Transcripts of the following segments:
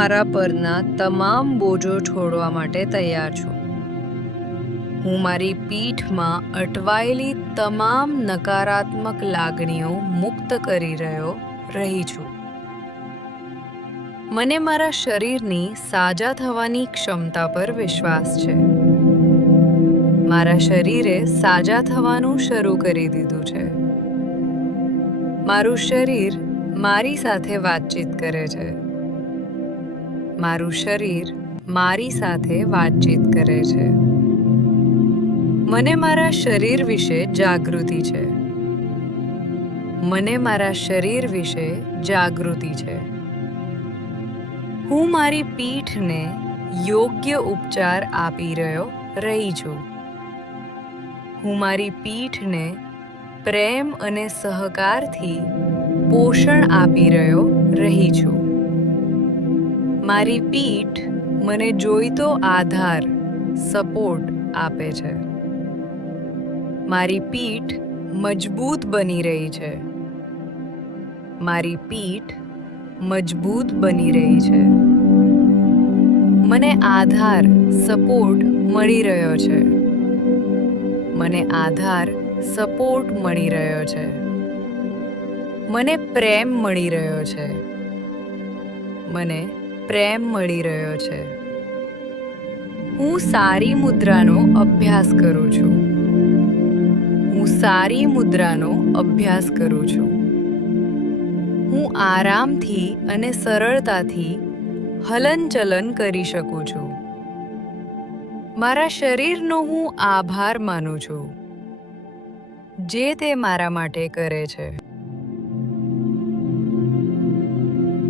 મારા પરના તમામ બોજો છોડવા માટે તૈયાર છું. હું મારી પીઠમાં અટવાયેલી તમામ નકારાત્મક લાગણીઓ મુક્ત કરી રહી છું. મને મારા શરીરની સાજા થવાની ક્ષમતા પર વિશ્વાસ છે. મારા શરીરે સાજા થવાનું શરૂ કરી દીધું છે. મારું શરીર મારી સાથે વાતચીત કરે છે. મારું શરીર મારી સાથે વાતચીત કરે છે. મને મારા શરીર વિશે જાગૃતિ છે. મને મારા શરીર વિશે જાગૃતિ છે. હું મારી પીઠને યોગ્ય ઉપચાર આપી રહી છું. હું મારી પીઠને પ્રેમ અને સહકારથી પોષણ આપી રહી છું. મારી પીઠ મને જોઈતો આધાર સપોર્ટ આપે છે. મારી પીઠ મજબૂત બની રહી છે. મારી પીઠ મજબૂત બની રહી છે. મને આધાર સપોર્ટ મળી રહ્યો છે. મને આધાર સપોર્ટ મળી રહ્યો છે. મને પ્રેમ મળી રહ્યો છે. મને પ્રેમ મળી રહ્યો છે. હું સારી મુદ્રાનો અભ્યાસ કરું છું. હું સારી મુદ્રાનો અભ્યાસ કરું છું. હું આરામથી અને સરળતાથી હલનચલન કરી શકું છું. મારા શરીરનો હું આભાર માનું છું, જે તે મારા માટે કરે છે.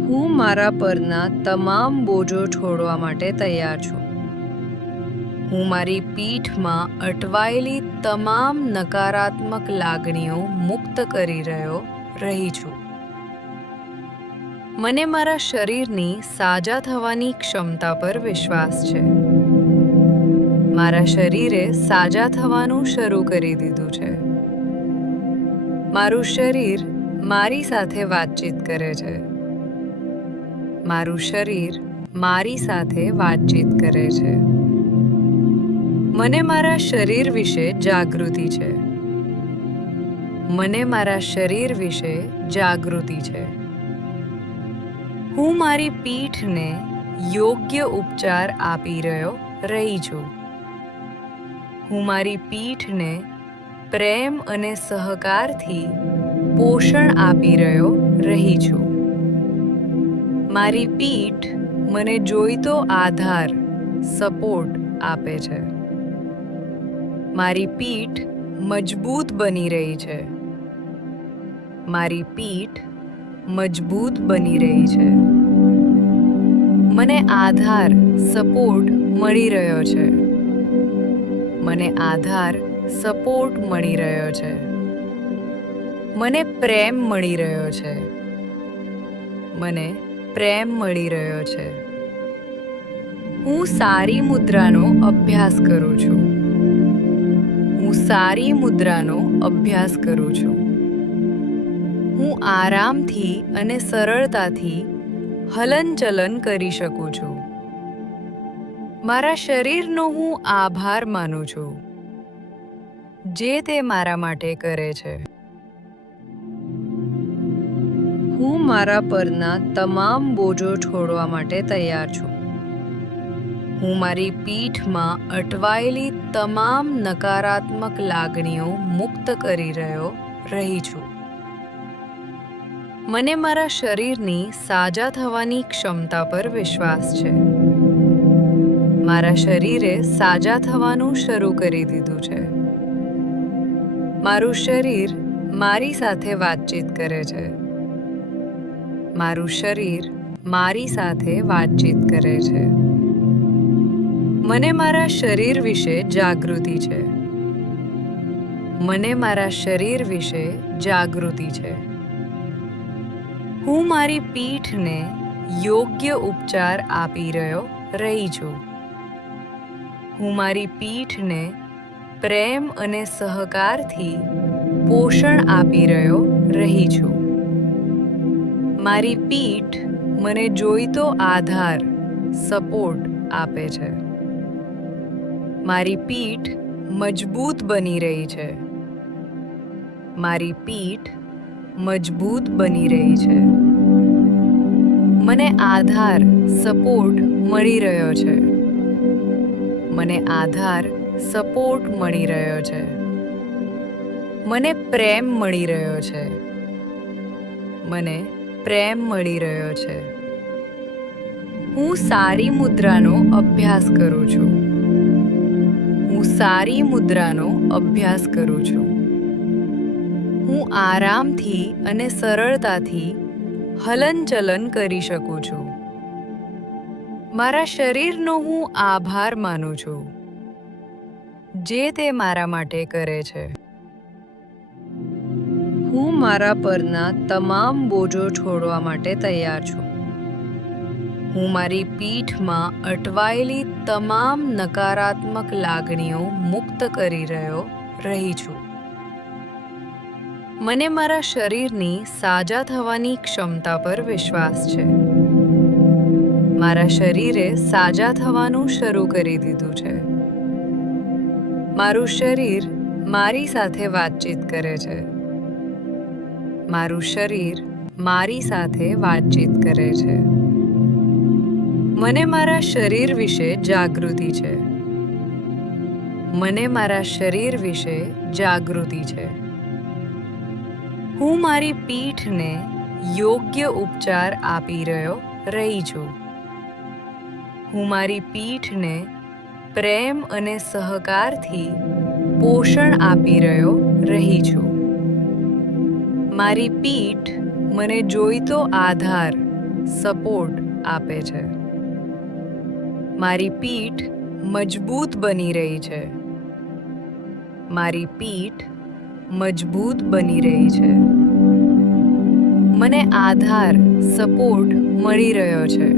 હું મારા પરના તમામ બોજો છોડવા માટે તૈયાર છું. હું મારી પીઠમાં અટવાયેલી તમામ નકારાત્મક લાગણીઓ મુક્ત કરી રહી છું. મને મારા શરીરની સાજા થવાની ક્ષમતા પર વિશ્વાસ છે. મારા શરીરે સાજા થવાનું શરૂ કરી દીધું છે. મારું શરીર મારી સાથે વાતચીત કરે છે. મારું શરીર મારી સાથે વાતચીત કરે છે. મને મારા શરીર વિશે જાગૃતિ છે. મને મારા શરીર વિશે જાગૃતિ છે. હું મારી પીઠને યોગ્ય ઉપચાર આપી રહી છું. હું મારી પીઠને પ્રેમ અને સહકારથી પોષણ આપી રહી છું. મારી પીઠ મને જોઈતો આધાર સપોર્ટ આપે છે. મારી પીઠ મજબૂત બની રહી છે. મારી પીઠ મજબૂત બની રહી છે. મને આધાર સપોર્ટ મળી રહ્યો છે. મને આધાર સપોર્ટ મળી રહ્યો છે. મને પ્રેમ મળી રહ્યો છે. મને પ્રેમ મળી રહ્યો છે. હું સારી મુદ્રાનો અભ્યાસ કરું છું. હું સારી મુદ્રાનો અભ્યાસ કરું છું. હું આરામથી અને સરળતાથી હલનચલન કરી શકું છું. મારા શરીરનો હું આભાર માનું છું, જે તે મારા માટે કરે છે. હું મારા પરના તમામ બોજો છોડવા માટે તૈયાર છું. હું મારી પીઠમાં અટવાયેલી તમામ નકારાત્મક લાગણીઓ મુક્ત કરી રહી છું. મને મારા શરીરની સાજા થવાની ક્ષમતા પર વિશ્વાસ છે. મારા શરીરે સાજા થવાનું શરૂ કરી દીધું છે. મારું શરીર મારી સાથે વાતચીત કરે છે. મારું શરીર મારી સાથે વાતચીત કરે છે. મને મારા શરીર વિશે જાગૃતિ છે. મને મારા શરીર વિશે જાગૃતિ છે. હું મારી પીઠને યોગ્ય ઉપચાર આપી રહી છું. હું મારી પીઠને પ્રેમ અને સહકારથી પોષણ આપી રહી છું. મારી પીઠ મને જોઈતો આધાર સપોર્ટ આપે છે. મારી પીઠ મજબૂત બની રહી છે. મારી પીઠ મજબૂત બની રહી છે. મને આધાર સપોર્ટ મળી રહ્યો છે. મને આધાર સપોર્ટ મળી રહ્યો છે. મને પ્રેમ મળી રહ્યો છે. મને પ્રેમ મળી રહ્યો છે. હું સારી મુદ્રાનો અભ્યાસ કરું છું. હું સારી મુદ્રાનો અભ્યાસ કરું છું. હું આરામથી અને સરળતાથી હલનચલન કરી શકું છું. મારા શરીરનો હું આભાર માનું છું, જે તે મારા માટે કરે છે. હું મારા પરના તમામ બોજો છોડવા માટે તૈયાર છું. હું મારી પીઠમાં અટવાયેલી તમામ નકારાત્મક લાગણીઓ મુક્ત કરી રહી છું. મને મારા શરીરની સાજા થવાની ક્ષમતા પર વિશ્વાસ છે. મારા શરીરે સાજા થવાનું શરૂ કરી દીધું છે. મારું શરીર મારી સાથે વાતચીત કરે છે. મારું શરીર મારી સાથે વાતચીત કરે છે. મને મારા શરીર વિશે જાગૃતિ છે. મને મારા શરીર વિશે જાગૃતિ છે. હું મારી પીઠને યોગ્ય ઉપચાર આપી રહી છું. હું મારી પીઠને પ્રેમ અને સહકારથી પોષણ આપી રહી છું. મારી પીઠ મને જોઈતો આધાર સપોર્ટ આપે છે. મારી પીઠ મજબૂત બની રહી છે. મારી પીઠ મજબૂત બની રહી છે. મને આધાર સપોર્ટ મળી રહ્યો છે.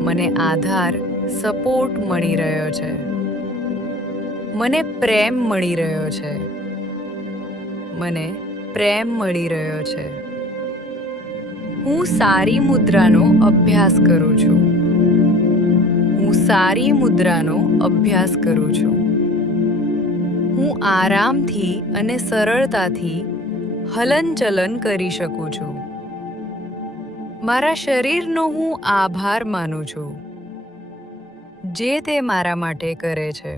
મને આધાર સપોર્ટ મળી રહ્યો છે. મને પ્રેમ મળી રહ્યો છે. મને પ્રેમ મળી રહ્યો છે. હું સારી મુદ્રાનો અભ્યાસ કરું છું. હું સારી મુદ્રાનો અભ્યાસ કરું છું. હું આરામથી અને સરળતાથી હલનચલન કરી શકું છું. મારા શરીરનો હું આભાર માનું છું, જે તે મારા માટે કરે છે.